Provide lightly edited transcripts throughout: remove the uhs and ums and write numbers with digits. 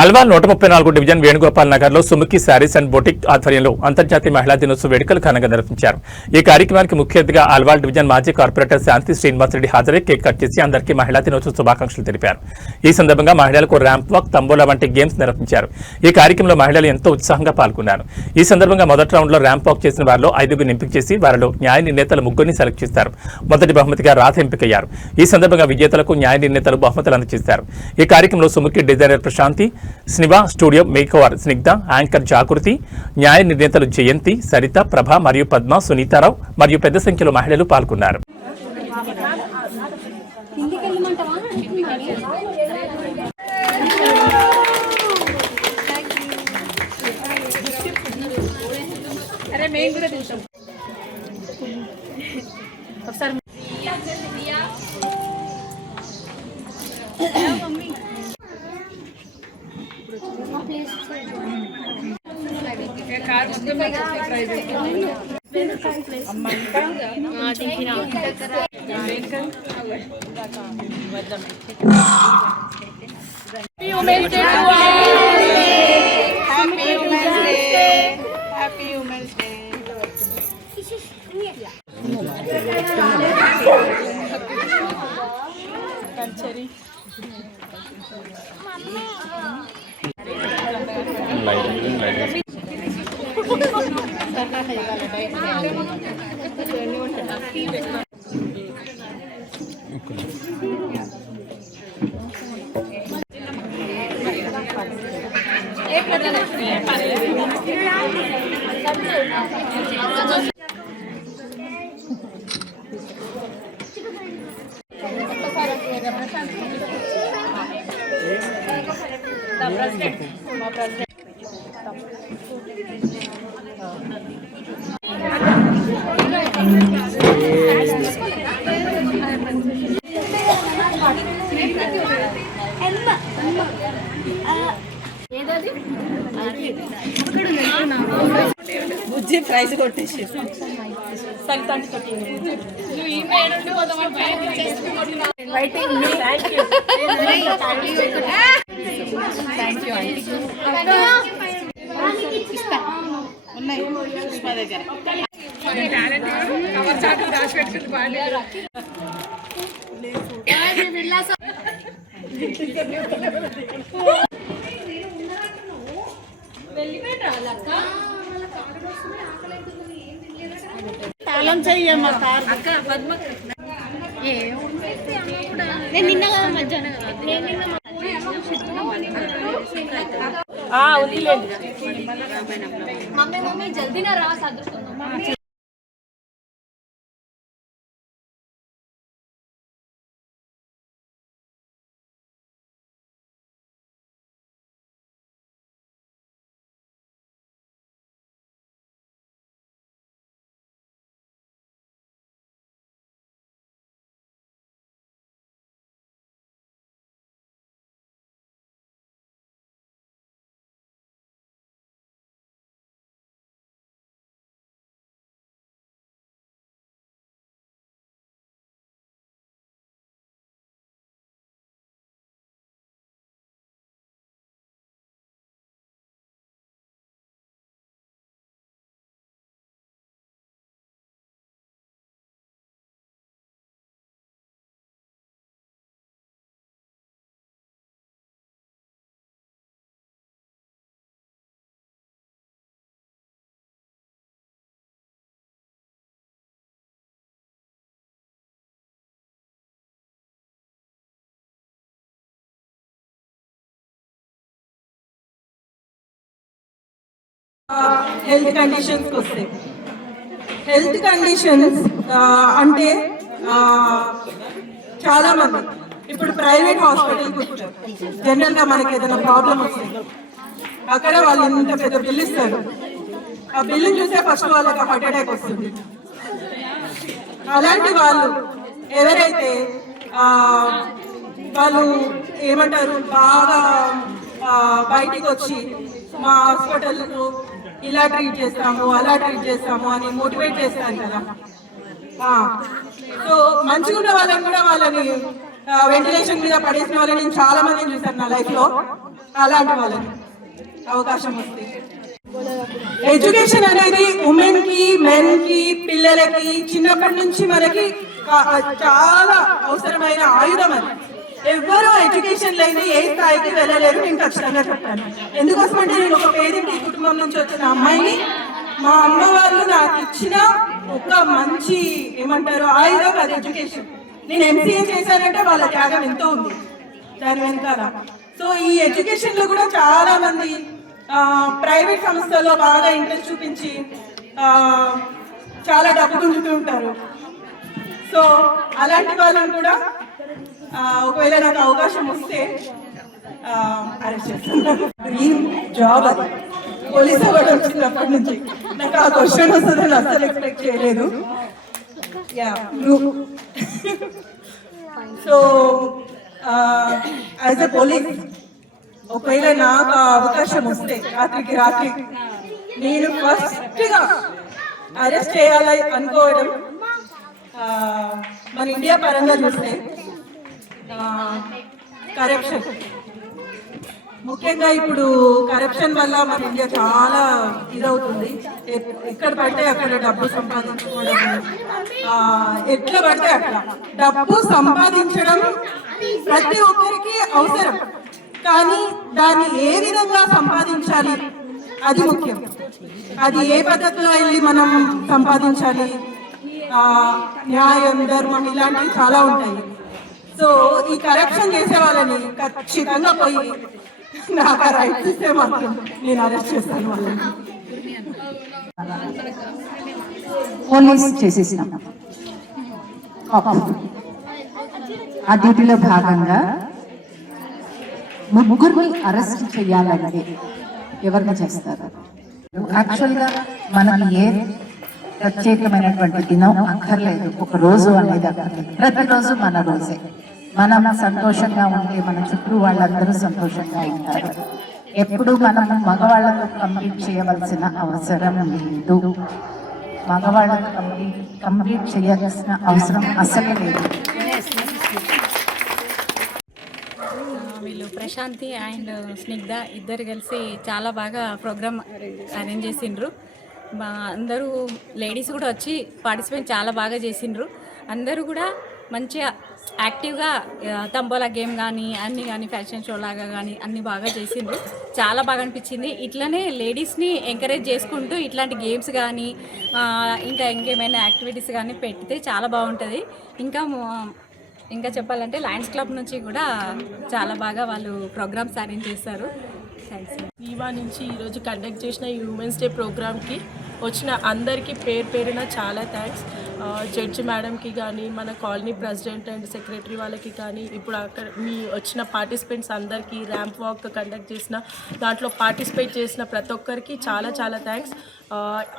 Alwal 134 division Venugopal Nagar లో Sumukhi saris and boutique ఆధ్వర్యంలో అంతర్జాతీయ మహిళా దినోత్సవ వేడుకలు ఘనంగా నిర్వహించారు. ఈ కార్యక్రమానికి ముఖ్య అతిథిగా అల్వాల్ డివిజన్ మాజీ కార్పొరేటర్ శాంతి శ్రీనివాస్ రెడ్డి హాజరై కేక్ కట్ చేసి అందరికీ మహిళా దినోత్సవ శుభాకాంక్షలు తెలిపారు. ఈ సందర్భంగా మహిళలకు ర్యాంప్ వాక్, తంబోలా వంటి గేమ్స్ నిర్వహించారు. ఈ కార్యక్రమంలో మహిళలు ఎంతో ఉత్సాహంగా పాల్గొన్నారు. ఈ సందర్భంగా మొదటి రౌండ్ లో ర్యాంప్ వాక్ చేసిన వారిలో 5గురిని ఎంపిక చేసి వారిలో న్యాయ నిర్ణేతలు 3 సెలెక్ట్ చేశారు. మొదటి బహుమతిగా రాధ ఎంపికయ్యారు. ఈ సందర్భంగా విజేతలకు న్యాయ నిర్ణేతలు బహుమతులు అందజేశారు. ఈ కార్యక్రమంలో Sumukhi designer Prashanti, Sniva studio makeover Snigdha, anchor Jagruti, న్యాయ నిర్ణేతలు జయంతి, సరిత, ప్రభ మరియు పద్మ, సునీతారావు మరియు పెద్ద సంఖ్యలో మహిళలు పాల్గొన్నారు. బుజ్జి ప్రైజ్ కొట్టేసి ఉన్నాయి మా దగ్గర తాళం చెయ్యమ్మా అక్క పద్మ నేను నిన్న కదా మధ్యాహ్నం మమ్మీ మమ్మీ జల్దీ నా రా సాధుస్తాను. హెల్త్ కండిషన్స్కి వస్తాయి. హెల్త్ కండిషన్స్ అంటే చాలామంది ఇప్పుడు ప్రైవేట్ హాస్పిటల్కి వచ్చారు. జనరల్గా మనకి ఏదైనా ప్రాబ్లం వస్తుంది, అక్కడ వాళ్ళు ఇంత పెద్ద బిల్లు ఇస్తారు. ఆ బిల్లు చూస్తే ఫస్ట్ వాళ్ళకి హార్ట్ అటాక్ వస్తుంది. అలాంటి వాళ్ళు ఎవరైతే వాళ్ళు ఏమంటారు బాగా బయటికి వచ్చి మా హాస్పిటల్ను ఇలా ట్రీట్ చేస్తాము, అలా ట్రీట్ చేస్తాము అని మోటివేట్ చేస్తాను కదా. సో మంచిగా ఉన్న వాళ్ళని కూడా వాళ్ళని వెంటిలేషన్ మీద పడేసిన వాళ్ళని నేను చాలా మందిని చూసాను నా లైఫ్లో. అలాంటి వాళ్ళకి అవకాశం వస్తే. ఎడ్యుకేషన్ అనేది ఉమెన్ కి, మెన్ కి, పిల్లలకి చిన్నప్పటి నుంచి మనకి చాలా అవసరమైన ఆయుధం అది. ఎవ్వరూ ఎడ్యుకేషన్ లేని ఏ స్థాయికి వెళ్ళలేరు, నేను ఖచ్చితంగా చెప్తాను. ఎందుకోసమంటే నేను ఒక పేదింటి కుటుంబం నుంచి వచ్చిన అమ్మాయిని, మా అమ్మ వాళ్ళు నాకు ఇచ్చిన ఒక మంచి ఏమంటారు ఆయుధం అది ఎడ్యుకేషన్. నేను ఎంసీఏ చేశానంటే వాళ్ళ త్యాగం ఎంతో ఉంది దాని వెనకాల. సో ఈ ఎడ్యుకేషన్ లో కూడా చాలా మంది ప్రైవేట్ సంస్థల్లో బాగా ఇంట్రెస్ట్ చూపించి చాలా డబ్బు గుంజుతూ ఉంటారు. సో అలాంటి వాళ్ళని కూడా ఒకవేళ నాకు అవకాశం వస్తే అరెస్ట్ చేస్తాను. డ్రీమ్ జాబ్ అది పోలీస్ అవ్వడం వచ్చినప్పటి నుంచి నాకు ఆ క్వశ్చన్ వస్తుందని అస్సలు ఎక్స్పెక్ట్ చేయలేదు. సో యాజ్ ఎ పోలీస్ ఒకవేళ నాకు ఆ అవకాశం వస్తే రాత్రికి రాత్రి నేను ఫస్ట్గా అరెస్ట్ చేయాలి అనుకోవడం మన ఇండియా పరంగా చూస్తే కరప్షన్. ముఖ్యంగా ఇప్పుడు కరప్షన్ వల్ల మన ఇండియా చాలా ఇదవుతుంది. ఎక్కడ పడితే అక్కడ డబ్బు సంపాదించుకోవడం, ఎట్లా పడితే అట్లా డబ్బు సంపాదించడం ప్రతి ఒక్కరికి అవసరం, కానీ దాన్ని ఏ విధంగా సంపాదించాలి అది ముఖ్యం. అది ఏ పద్ధతిలో వెళ్ళి మనం సంపాదించాలి, న్యాయం, ధర్మం ఇలాంటివి చాలా ఉంటాయి. సో ఈ కరప్షన్ చేసే వాళ్ళని ఖచ్చితంగా పోయి నాకు ఆ రైట్స్ ఇస్తే మాత్రం నేను అరెస్ట్ చేస్తాను వాళ్ళని. పోలీస్ చేసేసినాం. ఆ డ్యూటీలో భాగంగా ముగ్గురిని అరెస్ట్ చేయాలంటే ఎవరిని చేస్తారు? యాక్చువల్గా మనకి ఏ ప్రత్యేకమైనటువంటి దినం అక్కర్లేదు, ఒక రోజు అనేది అక్కర్లేదు. ప్రతిరోజు మన రోజే. మనం సంతోషంగా ఉంటే మన చుట్టూ వాళ్ళందరూ సంతోషంగా ఉంటారు. ఎప్పుడు మనం మగవాళ్ళతో కంప్లీట్ చేయవలసిన అవసరం లేదు. మగవాళ్ళతో కంప్లీట్ చేయాల్సిన అవసరం అసలు లేదు. వీళ్ళు ప్రశాంతి అండ్ స్నిగ్ధ ఇద్దరు కలిసి చాలా బాగా ప్రోగ్రామ్ అరేంజ్ చేసిండ్రు. అందరూ లేడీస్ కూడా వచ్చి పార్టిసిపేట్ చాలా బాగా చేసిండ్రు. అందరూ కూడా మంచిగా యాక్టివ్గా తంబోలా గేమ్ కానీ ఫ్యాషన్ షో లాగా కానీ అన్నీ బాగా చేసిండ్రు. చాలా బాగా అనిపించింది. ఇట్లనే లేడీస్ని ఎంకరేజ్ చేసుకుంటూ ఇట్లాంటి గేమ్స్ కానీ ఇంకేమైనా యాక్టివిటీస్ కానీ పెడితే చాలా బాగుంటుంది. ఇంకా చెప్పాలంటే లయన్స్ క్లబ్ నుంచి కూడా చాలా బాగా వాళ్ళు ప్రోగ్రామ్స్ అరేంజ్ చేస్తారు. థ్యాంక్స్. ఈవా నుంచి ఈరోజు కండక్ట్ చేసిన ఈ ఉమెన్స్ డే ప్రోగ్రామ్కి వచ్చిన అందరికీ పేరున చాలా థ్యాంక్స్. జడ్జి మేడంకి కానీ, మన కాలనీ ప్రెసిడెంట్ అండ్ సెక్రటరీ వాళ్ళకి కానీ, ఇప్పుడు అక్కడ మీ వచ్చిన పార్టిసిపెంట్స్ అందరికీ, ర్యాంప్ వాక్ కండక్ట్ చేసిన దాంట్లో పార్టిసిపేట్ చేసిన ప్రతి ఒక్కరికి చాలా థ్యాంక్స్.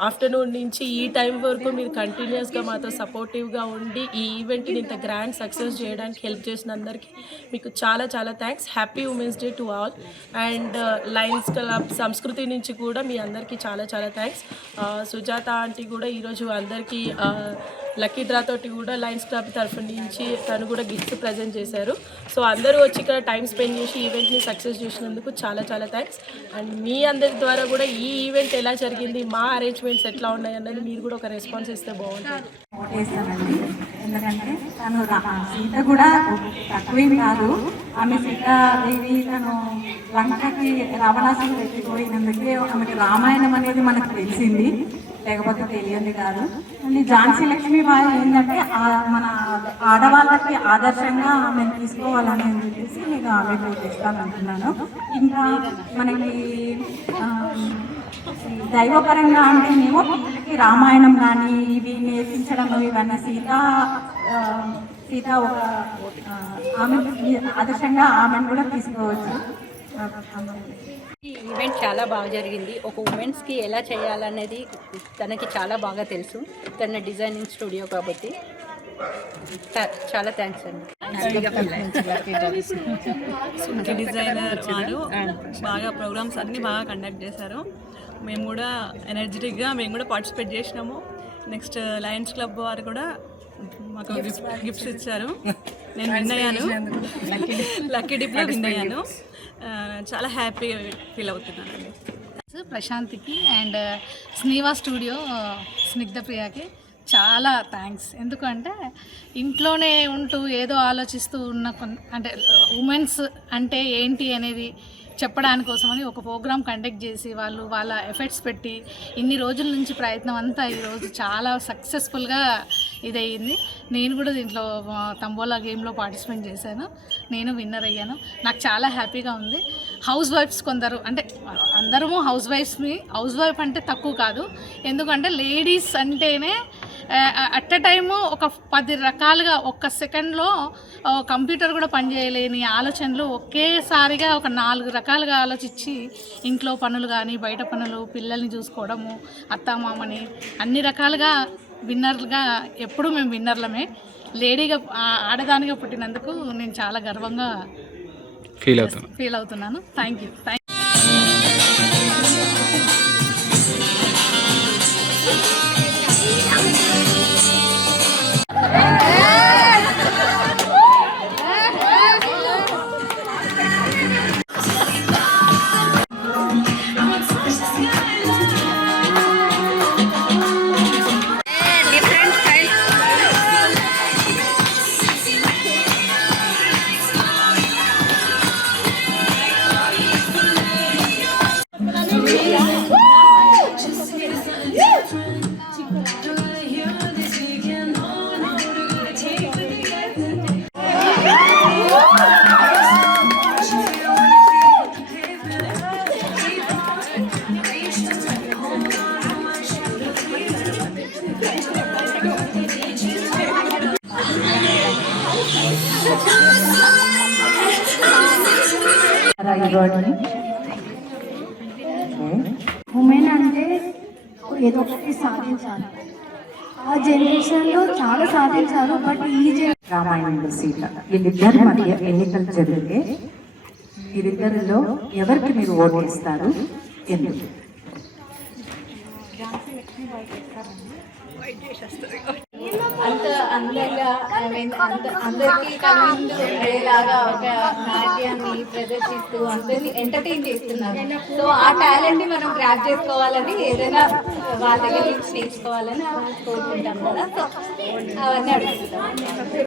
ఆఫ్టర్నూన్ నుంచి ఈ టైం వరకు మీరు కంటిన్యూస్గా మాతో సపోర్టివ్గా ఉండి ఈ ఈవెంట్ని ఇంత గ్రాండ్ సక్సెస్ చేయడానికి హెల్ప్ చేసిన అందరికీ మీకు చాలా thanks. Happy women's day to all. And Lions club సంస్కృతి నుంచి కూడా మీ అందరికీ చాలా థ్యాంక్స్. సుజాత ఆంటీ కూడా ఈరోజు అందరికీ లక్కీ డ్రా తోటి కూడా లయన్స్ క్లబ్ తరఫు నుంచి తను కూడా గిఫ్ట్స్ ప్రజెంట్ చేశారు. సో అందరూ వచ్చి ఇక్కడ టైం స్పెండ్ చేసి ఈవెంట్ని సక్సెస్ చేసినందుకు చాలా థ్యాంక్స్. అండ్ మీ అందరి ద్వారా కూడా ఈ ఈవెంట్ ఎలా జరిగింది, మా అరేంజ్మెంట్స్ ఎట్లా ఉన్నాయి అన్నది మీరు కూడా ఒక రెస్పాన్స్ ఇస్తే బాగుంటుంది. ఓటేస్తానండి. ఎందుకంటే తను సీత కూడా తక్కువేం కాదు. ఆమె సీతాదేవి తను లంకకి రావణాసురుడు ఎత్తిపోయినందుకే ఆమెకి రామాయణం అనేది మనకు తెలిసింది, లేకపోతే తెలియదు కాదు. మళ్ళీ ఝాన్సీ లక్ష్మీబాయి ఏంటంటే మన ఆడవాళ్ళకి ఆదర్శంగా ఆమెను తీసుకోవాలని చెప్పేసి నేను ఆమె ఓటేస్తాను అంటున్నాను. ఇంకా మనకి దైవపరంగా అంటేనేమో పిల్లలకి రామాయణం కానీ ఇవి నేర్పించడం ఇవన్నీ సీత ఒక ఆమె ఆదర్శంగా ఆమెను కూడా తీసుకోవచ్చు. ఈ ఈవెంట్ చాలా బాగా జరిగింది. ఒక ఉమెన్స్కి ఎలా చేయాలనేది తనకి చాలా బాగా తెలుసు. తన డిజైనింగ్ స్టూడియో కాబట్టి చాలా థ్యాంక్స్ అండి. సుంకి డిజైనర్ వారు బాగా ప్రోగ్రామ్స్ అన్నీ బాగా కండక్ట్ చేశారు. మేము కూడా ఎనర్జెటిక్గా మేము కూడా పార్టిసిపేట్ చేసినాము. నెక్స్ట్ లయన్స్ క్లబ్ వారు కూడా మాకు గిఫ్ట్స్ ఇచ్చారు. నేను విన్ అయ్యాను, లక్కీ డిప్లో విన్ అయ్యాను. చాలా హ్యాపీగా ఫీల్ అవుతున్నానండి. ప్రశాంత్కి అండ్ స్నీవా స్టూడియో స్నిగ్ధ ప్రియకి చాలా థ్యాంక్స్. ఎందుకంటే ఇంట్లోనే ఉంటూ ఏదో ఆలోచిస్తూ ఉన్న అంటే ఉమెన్స్ అంటే ఏంటి అనేది చెప్పడానికోసమని ఒక ప్రోగ్రామ్ కండక్ట్ చేసి వాళ్ళు వాళ్ళ ఎఫర్ట్స్ పెట్టి ఇన్ని రోజుల నుంచి ప్రయత్నం అంతా ఈరోజు చాలా సక్సెస్ఫుల్గా ఇదయ్యింది. నేను కూడా దీంట్లో తంబోలా గేమ్లో పార్టిసిపేట్ చేశాను, నేను విన్నర్ అయ్యాను. నాకు చాలా హ్యాపీగా ఉంది. హౌస్ వైఫ్స్ కొందరు అంటే అందరము హౌస్ వైఫ్ అంటే తక్కువ కాదు, ఎందుకంటే లేడీస్ అంటేనే అట్ ఎ టైము ఒక 10 రకాలుగా ఒక్క సెకండ్లో కంప్యూటర్ కూడా పనిచేయలేని ఆలోచనలు ఒకేసారిగా ఒక 4 రకాలుగా ఆలోచించి ఇంట్లో పనులు కానీ బయట పనులు పిల్లల్ని చూసుకోవడము అత్తామామని అన్ని రకాలుగా విన్నర్లుగా ఎప్పుడూ మేము విన్నర్లమే. లేడీగా ఆడదానిగా పుట్టినందుకు నేను చాలా గర్వంగా ఫీల్ అవుతున్నాను. Thank you. ఉమెన్ అంటే ఏదో ఒకటి సాధించాలి. ఆ జనరేషన్లో చాలా సాధించారు. బట్ ఈ రామాయణంలో సీత వీళ్ళిద్దరి మధ్య ఎన్నికలు జరిగితే వీరిద్దరిలో ఎవరికి మీరు ఓటు ఇస్తారు, ఎందుకు? అంత అందంగా అందరికీ కనువిందు ఉండేలాగా ఒక నాట్యాన్ని ప్రదర్శిస్తూ అందరినీ ఎంటర్టైన్ చేస్తున్నారు. సో ఆ టాలెంట్ని మనం గ్రాప్ చేసుకోవాలని ఏదైనా వాళ్ళ దగ్గర నుంచి నేర్చుకోవాలని కోరుకుంటాం కదా. సో అవన్నీ అడుగుతాం.